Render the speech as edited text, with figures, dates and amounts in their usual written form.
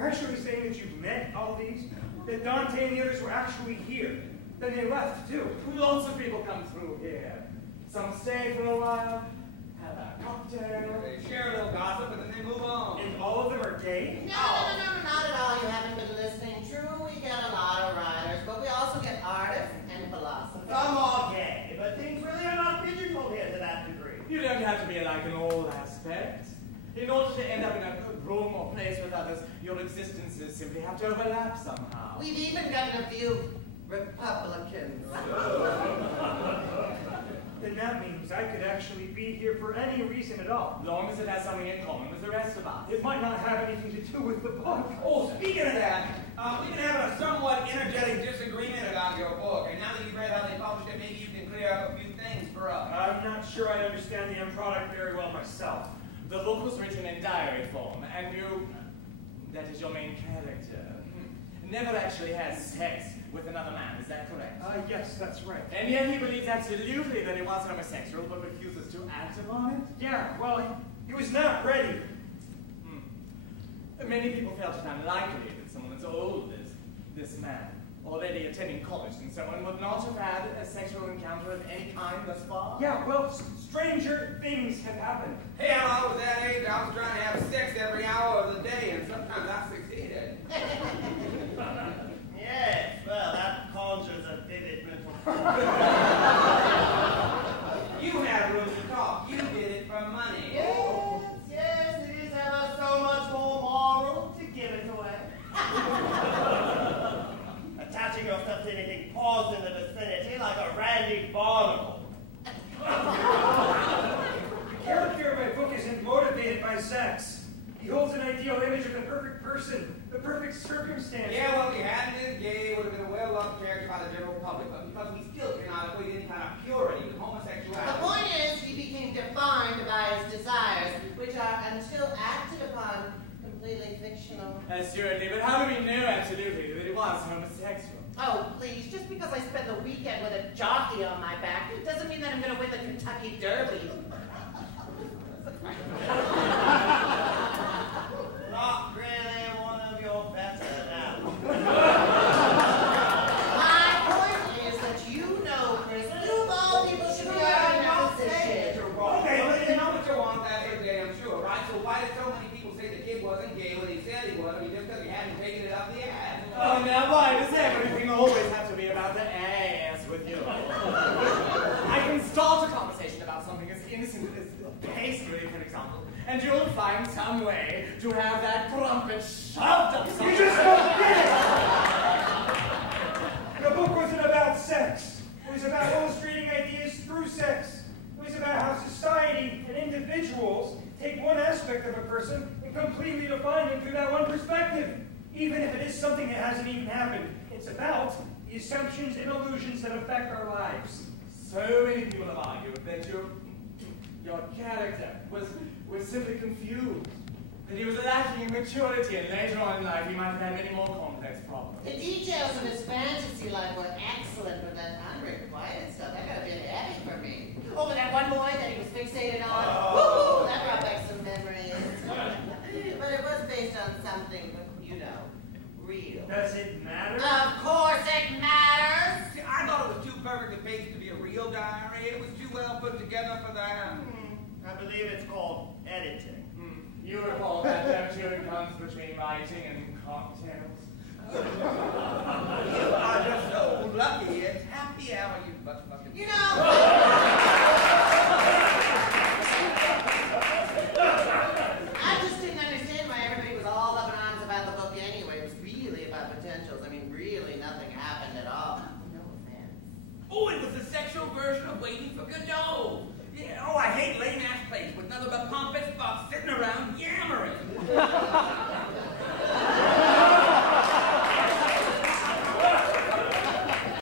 You're actually saying that you've met all these? That Dante and the others were actually here? Then they left, too. Lots of people come through here. Some stay for a while, have a cocktail. They share a little gossip, and then they move on. And all of them are gay? No, not at all. You haven't been listening. True, we get a lot of writers, but we also get artists and philosophers. Some are gay, but things really are not pigeonholed here to that degree. You don't have to be like in all aspects. In order to end up in a room or place with others, your existences simply have to overlap somehow. We've even gotten a few Republicans. Then that means I could actually be here for any reason at all. As long as it has something in common with the rest of us. It might not have anything to do with the book. Oh, speaking of that, we've been having a somewhat energetic disagreement about your book, and now that you've read how they published it, maybe you can clear up a few things for us. I'm not sure I understand the end product very well myself. The book was written in diary form, and that is your main character, never actually has sex with another man, is that correct? Yes, that's right. And yet he believes absolutely that he was homosexual, but refuses to act upon it? Yeah, well, he was not ready. Many people felt it unlikely that someone as old as this man, already attending college and so on, would not have had a sexual encounter of any kind thus far. Yeah, well, stranger things have happened. Hey, when I was that age, I was trying to have sex every hour of the day, and sometimes I succeeded. Yes, well, that conjures a vivid mental You had room to talk. You did it for money. Yes, it is ever so much more moral to give it away. Attaching yourself to anything paused in the vicinity like a randy barnacle. The character of my book isn't motivated by sex. He holds an ideal image of the perfect person, the perfect circumstance. Yeah, well, if you hadn't been gay, it would have been a well-loved character by the general public, but because we still cannot equate any kind of purity with homosexuality. The point is, he became defined by his desires, which are, until acted upon, completely fictional. Assuredly, but how do we know absolutely that he was homosexual? Oh, please, just because I spent the weekend with a jockey on my back, it doesn't mean that I'm going to win the Kentucky Derby. Not really one of your better now. My point is that you know, Chris, you of all people should be already know this shit. Okay, well, you know what you want, that's every day, I'm sure, right? So why did so many people say the kid wasn't gay when he said he was? I mean, just because he hadn't taken it up the ass. Oh, now why does everything always have to be about the ass with you? I can start a conversation about something as innocent as pastry, for example, and you'll find some way to have that crumpet shoved up somewhere. You just don't get it! The book wasn't about sex. It was about illustrating ideas through sex. It was about how society and individuals take one aspect of a person and completely define it through that one perspective, even if it is something that hasn't even happened. It's about the assumptions and illusions that affect our lives. So many people have argued that your character was simply confused, that he was lacking in maturity, and later on in life he might have had many more complex problems. The details of his fantasy life were excellent, but that unrequited stuff, that got a bit heavy for me. Oh, but that one boy that he was fixated on, woo-hoo, that brought back some memories. But it was based on something, you know, real. Does it matter? Of course it matters! See, I thought it was too perfectly paced to be a real diary. It was too well put together for that. I believe it's called editing. You recall that, don't you? It comes between writing and cocktails. You are just so lucky. It's happy hour, you butt fucking. You know, I just didn't understand why everybody was all up in arms about the book anyway. It was really about potentials. I mean, really nothing happened at all. No offense. Oh, it was the sexual version of Waiting for Godot. Yeah, oh, I hate lame-ass plays with nothing but pompous fucks sitting around